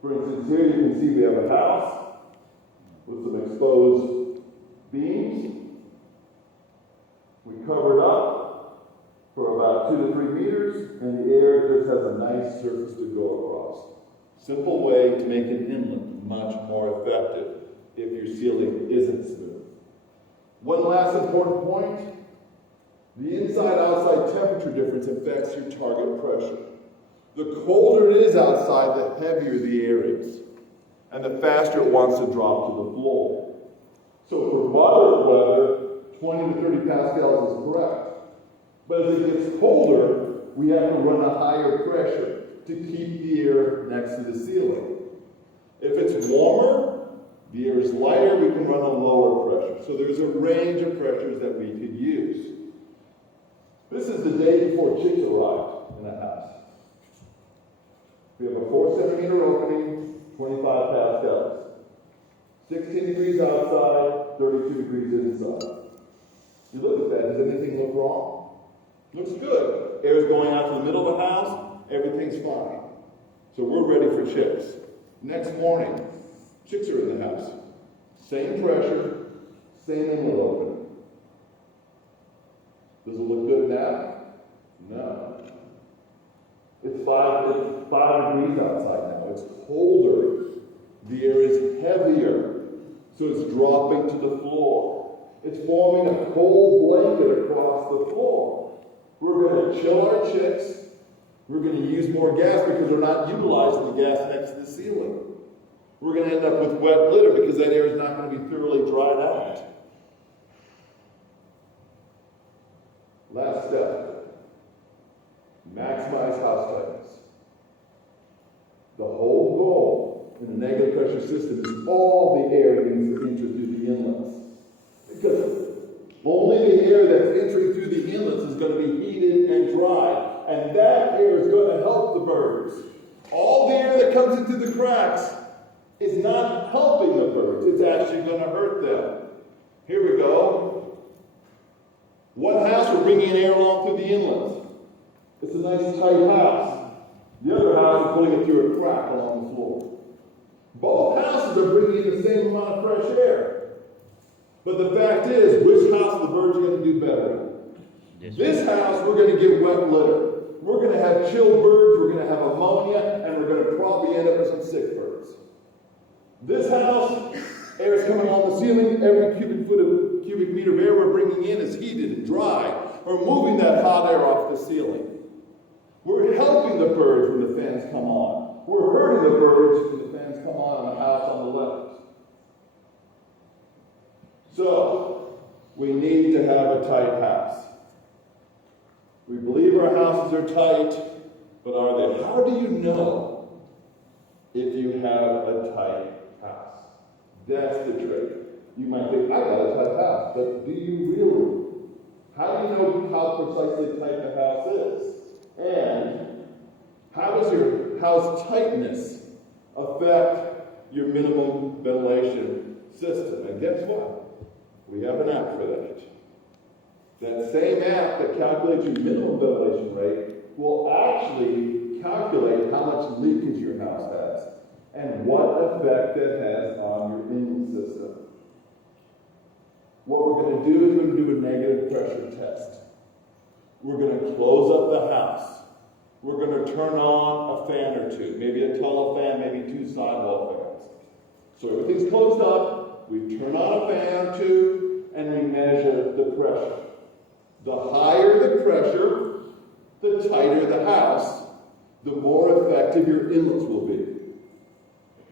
For instance, here you can see we have a house. with some exposed beams. We cover it up for about 2 to 3 meters, and the air just has a nice surface to go across. Simple way to make an inlet much more effective if your ceiling isn't smooth. One last important point. The inside-outside temperature difference affects your target pressure. The colder it is outside, the heavier the air is, and the faster it wants to drop to the floor. So for moderate weather, 20 to 30 pascals is correct. But as it gets colder, we have to run a higher pressure to keep the air next to the ceiling. If it's warmer, the air is lighter, we can run a lower pressure. So there's a range of pressures that we could use. This is the day before chicks arrived in the house. We have a 4-centimeter opening, 25 pascals. 16 degrees outside, 32 degrees inside. You look at that, does anything look wrong? Looks good. Air's going out to the middle of the house, everything's fine. So we're ready for chicks. Next morning, chicks are in the house. Same pressure, same inlet opening. Does it look good now? No. It's 5 degrees outside now. It's colder. The air is heavier, so it's dropping to the floor. It's forming a cold blanket across the floor. We're going to chill our chicks. We're going to use more gas because we're not utilizing the gas next to the ceiling. We're going to end up with wet litter because that air is not going to be thoroughly dried out. Last step, maximize house tightness. The whole goal in a negative pressure system is all the air needs to enter through the inlets. Because only the air that's entering through the inlets is going to be heated and dry. And that air is going to help the birds. All the air that comes into the cracks is not helping the birds. It's actually going to hurt them. Here we go. One house, we're bringing air along through the inlet. It's a nice tight house. The other house is pulling it through a crack along the floor. Both houses are bringing in the same amount of fresh air. But the fact is, which house the birds are going to do better in? This house, we're going to get wet litter. We're going to have chilled birds, we're going to have ammonia, and we're going to probably end up with some sick birds. This house, air is coming on the ceiling. Every cubic meter of air we're bringing in is heated and dry. We're moving that hot air off the ceiling. We're helping the birds when the fans come on. We're hurting the birds when the fans come on in the house on the left. So, we need to have a tight house. We believe our houses are tight, but are they? How do you know if you have a tight house? That's the trick. You might think, I got a tight house, but do you really? How do you know how precisely tight the house is? And how does your house tightness affect your minimum ventilation system? And guess what? We have an app for that. That same app that calculates your minimum ventilation rate will actually calculate how much leakage your house has and what effect it has on your inlet system. What we're going to do is we're going to do a negative pressure test. We're going to close up the house. We're going to turn on a fan or two, maybe a tunnel fan, maybe 2 sidewall fans. So everything's closed up. We turn on a fan or two, and we measure the pressure. The higher the pressure, the tighter the house, the more effective your inlets will be.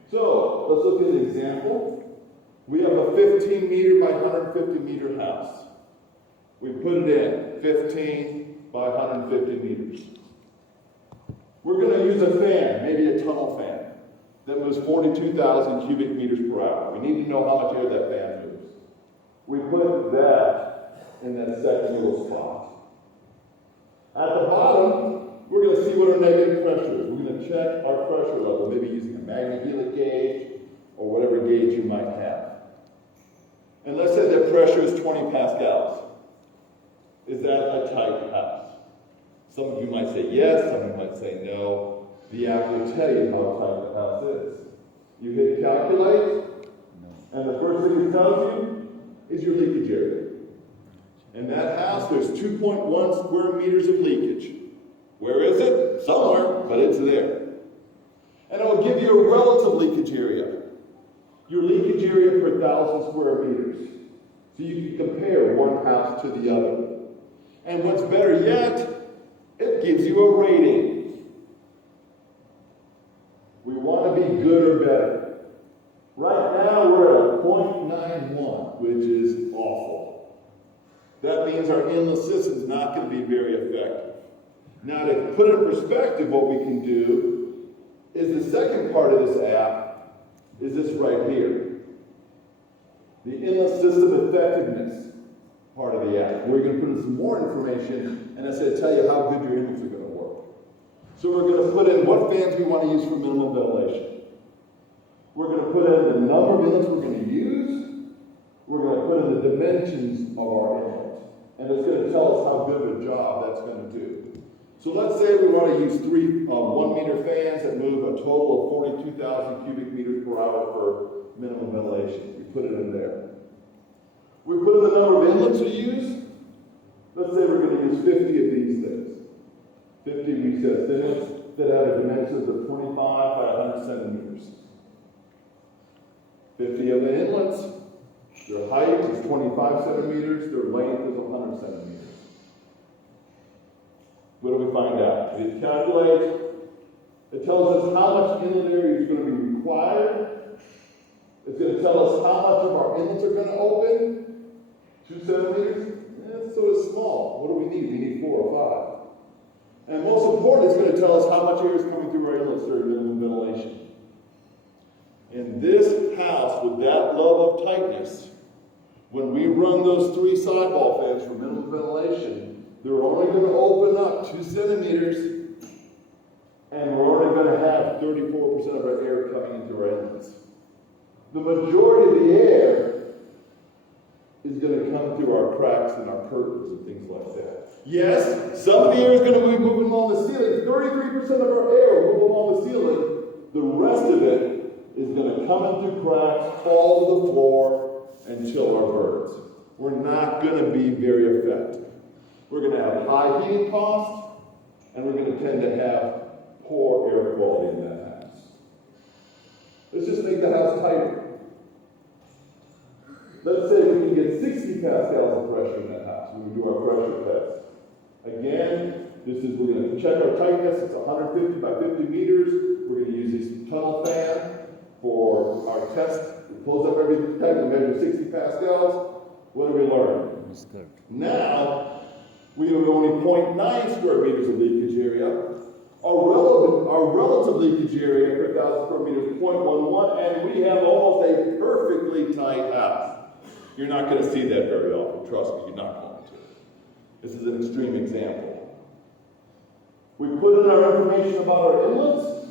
So, let's look at an example. We have a 15 meter by 150 meter house. We put it in 15 by 150 meters. We're going to use a fan, maybe a tunnel fan, that moves 42,000 cubic meters per hour. We need to know how much air that fan moves. We put that in that second little spot. At the bottom, we're going to see what our negative pressure is. We're going to check our pressure level, maybe using a magnehelic gauge or whatever gauge you might have. And let's say that pressure is 20 pascals. Is that a tight house? Some of you might say yes, some of you might say no. The app will tell you how tight the house is. You hit calculate, And the first thing it tells you is your leakage area. In that house, there's 2.1 square meters of leakage. Where is it? Somewhere, but it's there. And it will give you a relative leakage area. Your leakage area per 1,000 square meters. So you can compare one house to the other. And what's better yet, it gives you a rating. We want to be good or better. Right now, we're at a 0.91, which is awful. That means our inlet system is not going to be very effective. Now, to put it in perspective, what we can do is the second part of this app is this right here. The inlet system effectiveness part of the app. We're going to put in some more information, and I said, tell you how good your inlets are going to work. So we're going to put in what fans we want to use for minimum ventilation. We're going to put in the number of inlets we're going to use. We're going to put in the dimensions of our inlet. And it's going to tell us how good of a job that's going to do. So let's say we want to use 3 1-meter fans that move a total of 42,000 cubic meters per hour for minimum ventilation. We put it in there. We put in the number of inlets we use. Let's say we're going to use 50 of these things. 50 recessed inlets that have dimensions of 25 by 100 centimeters. 50 of the inlets, their height is 25 centimeters, their length is 100 centimeters. What do we find out? We calculate. It tells us how much inlet area is going to be required. It's going to tell us how much of our inlets are going to open. 2 centimeters? So it's small. What do we need? We need 4 or 5. And most important, it's going to tell us how much air is coming through our inlets during minimum ventilation. In this house, with that level of tightness, when we run those 3 sidewall fans for minimum ventilation, they're only going to open up 2 centimeters, and we're only going to have 34% of our air coming into our inlets. The majority of the air is going to come through our cracks and our curtains and things like that. Yes, some of the air is going to be moving along the ceiling. 33% of our air will move along the ceiling. The rest of it is going to come into cracks, fall to the floor, and chill our birds. We're not going to be very effective. We're going to have high heating costs, and we're going to tend to have poor air quality in that house. Let's just make the house tighter. Let's say we can get 60 pascals of pressure in that house when we do our pressure test. Again, we're going to check our tightness. It's 150 by 50 meters. We're going to use this tunnel fan for our test. We close up every tank and measure 60 pascals. What do we learn? Now, we have only 0.9 square meters of leakage area. Our relative leakage area per 1,000 square meters is 0.11, and we have almost a perfectly tight house. You're not going to see that very often. Trust me, you're not going to. This is an extreme example. We put in our information about our inlets,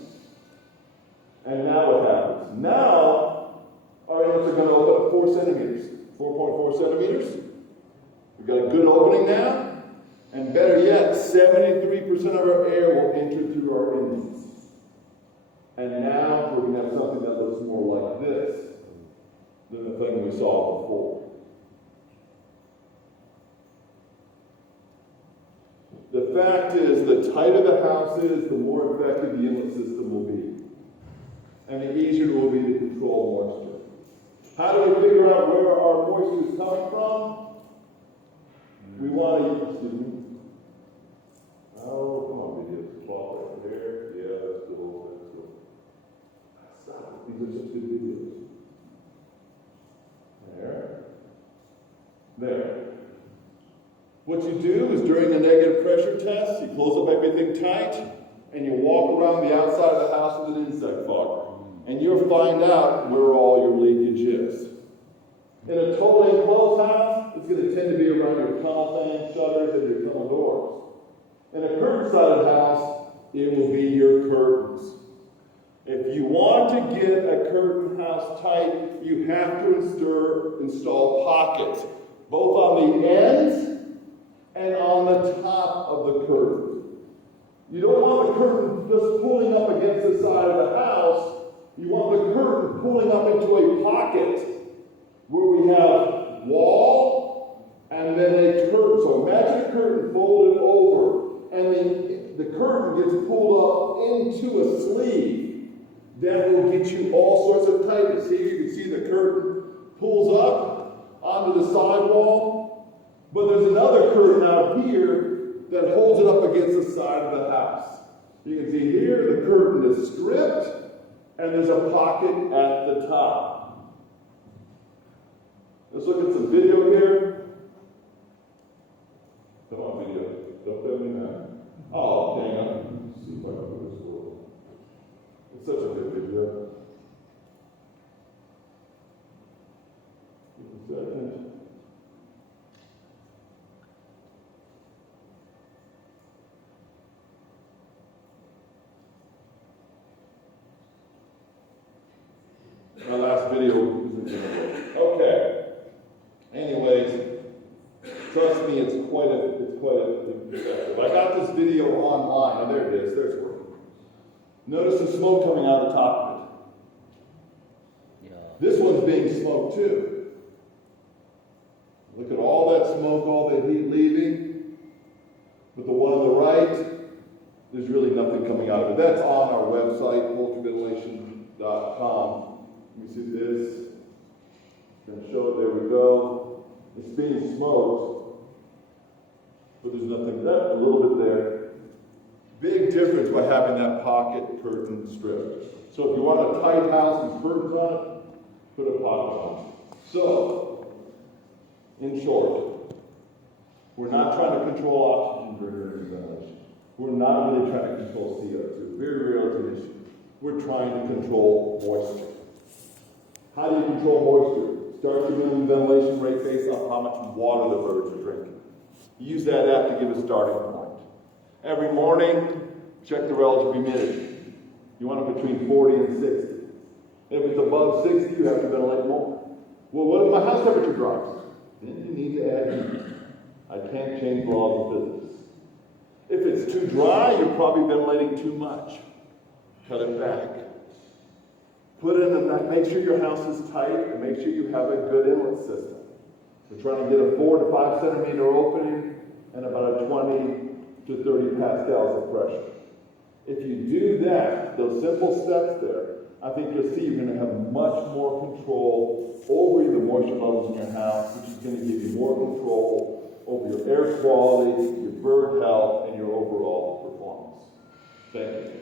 and now what happens? Now, our inlets are going to open up 4 centimeters, 4.4 centimeters. We've got a good opening now. And better yet, 73% of our air will enter through our inlets. And now we're going to have something that looks more like this than the thing we saw before. The fact is, the tighter the house is, the more effective the inlet system will be. And the easier it will be to control moisture. How do we figure out where our moisture is coming from? We want to use, oh, come on, we did ball right there. Yeah, that's cool. Stop it. These are such good videos. There. What you do is during the negative pressure test, you close up everything tight, and you walk around the outside of the house with an insect fogger. And you'll find out where all your leakage is. In a totally enclosed house, it's going to tend to be around your tunnel fans, shutters, and your tunnel doors. In a curtain-sided house, it will be your curtains. If you want to get a curtain house tight, you have to install pockets, both on the ends and on the top of the curtain. You don't want the curtain just pulling up against the side of the house. You want the curtain pulling up into a pocket we have wall and then a curtain. So imagine a curtain folded over, and the curtain gets pulled up into a sleeve. That will get you all sorts of tightness. Here you can see the curtain pulls up onto the sidewall, but there's another curtain out here that holds it up against the side of the house. You can see here the curtain is stripped, and there's a pocket at the top. Let's look at some video here. Come on, video. Don't fail me now. Oh, dang it. Let's see if I can put this forward. It's such a good video. Just a second. My last video isn't going to work. Okay. Anyways, trust me, it's quite a perspective. I got this video online. Oh, there it is. There's working. Notice the smoke coming out of the top of it. Yeah. This one's being smoked too. Look at all that smoke, all the heat leaving. But the one on the right, there's really nothing coming out of it. That's on our website, poultryventilation.com. You see this? I'm going to show it. There we go. It's being smoked, but there's nothing there. A little bit there. Big difference by having that pocket curtain strip. So if you want a tight house with curtains on it, put a pocket on it. So, in short, we're not trying to control oxygen during ventilation. We're not really trying to control CO2. Very rarely an issue. We're trying to control moisture. How do you control moisture? Start your ventilation rate based on how much water the birds are drinking. Use that app to give a starting point. Every morning, check the relative humidity. You want it between 40 and 60. If it's above 60, you have to ventilate more. Well, what if my house temperature drops? Then you need to add heat. I can't change laws of physics. If it's too dry, you're probably ventilating too much. Cut it back. Put in make sure your house is tight and make sure you have a good inlet system. We're trying to get a 4 to 5 centimeter opening and about a 20 to 30 pascals of pressure. If you do that, those simple steps there, I think you'll see you're going to have much more control over the moisture levels in your house, which is going to give you more control over your air quality, your bird health, and your overall performance. Thank you.